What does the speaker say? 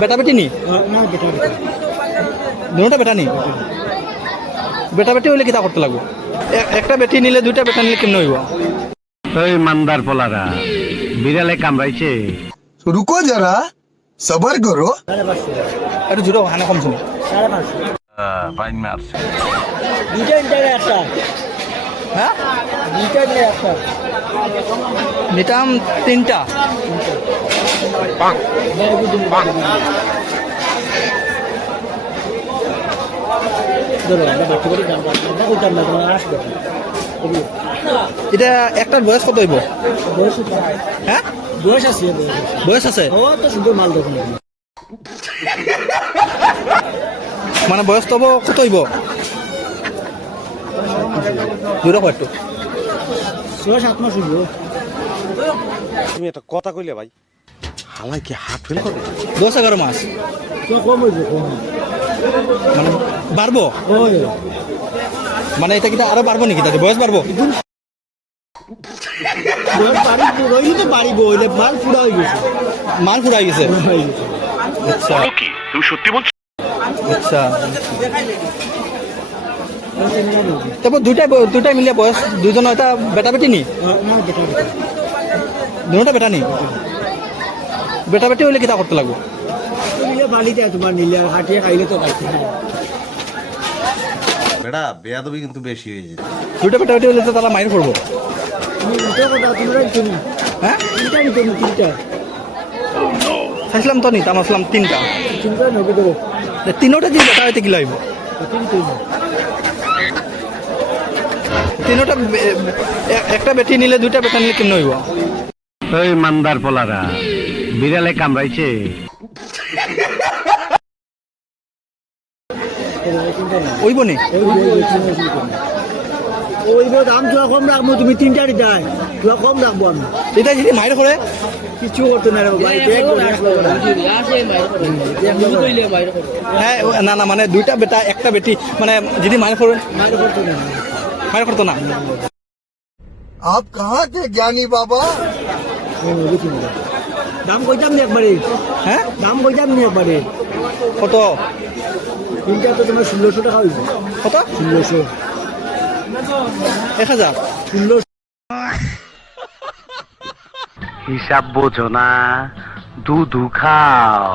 বেটা বেটি নি না বেটা বেটা দুটা বেটা নি বেটা বেটি হইলে কিতা করতে লাগবো একটা বেটি নিলে দুইটা বেটা নিলে কেমন হইব ওই মান্দার পোলারা বিড়ালে কামড়াইছে रुको जरा सबर करो একটু জোরে হানা কম শুনি 550 বাইন মারছে দুইটা ইন্টারে একটা হ্যাঁ দুইটা ইন্টারে একটা নিতাম তিনটা ধরো আমরা বাচ্চা করে দাম না কইতাম না তোমার আসবে এটা একটার বয়স কত হইব বয়স হ্যাঁ বয়স আছে বয়স আছে ও তো সুন্দর মাল দেখুন মানে বয়স তব কত হইব জোরে কয় একটু 6-7 মাস হইব তুমি একটা কথা কইলে ভাই হালাই কি হাত ফেল করে 10-11 মাস তো কম হইব কম মানে বাড়বো ওই মানে এটা কিটা আরো বাড়বো নাকি তাতে বয়স বাড়বো বয়স বাড়ি রইলি তো বাড়িব হইলে মাল পুরা হয়ে গেছে মাল ফুরাই গেছে হয়ে গেছে আচ্ছা তুমি সত্যি বলছো আচ্ছা তারপর দুটাই মিলিয়ে বয়স দুজন এটা বেটা বেটি নি না বেটা বেটা দুটা বেটা নি বেটা বেটি হইলে কিতা করতে লাগবো নিলে বাড়িতে তোমার নিলে হাটিয়ে খাইলে তো খাইতে বেটা বেয়াদবি কিন্তু বেশি হয়ে যায় দুটা বেটা বেটি হইলে তো তারা মাইর করবো তুমি উল্টো কথা তোমরা তুমি হ্যাঁ তিনটা নিতে তিনটা চাইছিলাম তো নিতাম আসলাম তিনটা তিনটা নবে দেবো তিনোটা যদি বেটা হইতে কি লাগবে তিনোটা একটা বেটি নিলে দুইটা বেটা নিলে কেমন হইব ওই মান্দার পোলারা বিড়ালে কামড়াইছে ওইব নি ওই দাম তোরা কম রাখবো তুমি তিনটারই দেয় তোরা কম রাখবো আমি এটা যদি মাইর করে কিছু করতে না রে বাড়িতে হ্যাঁ না না মানে দুইটা বেটা একটা বেটি মানে যদি মাইর করে মাইর করতো না आप कहाँ थे ज्ञानी बाबा দাম কইতাম নি একবারে হ্যাঁ দাম কইতাম নি একবারে কত তিনটা তো তোমার 1600 টাকা হইবে কত 1600 1000 1600 হিসাব বোঝো না দুধু খাও